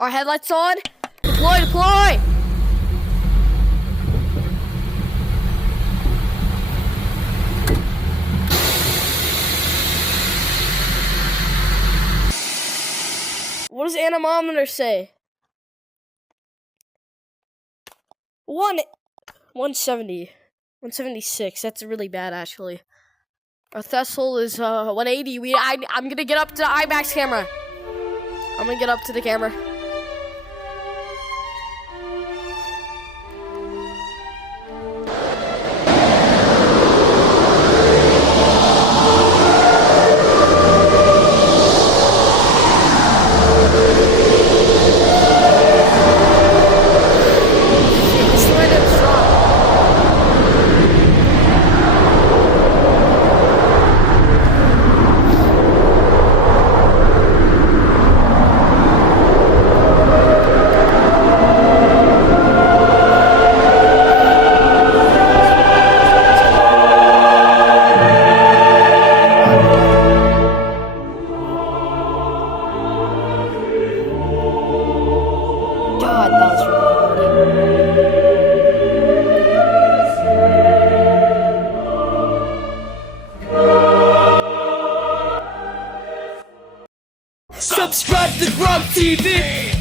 Our headlights on. Deploy, deploy! What does anemometer say? 170. 176. That's really bad, actually. Our threshold is 180. I'm gonna get up to the IMAX camera. I'm gonna get up to the camera. God, that was really hard. Subscribe to Grub TV.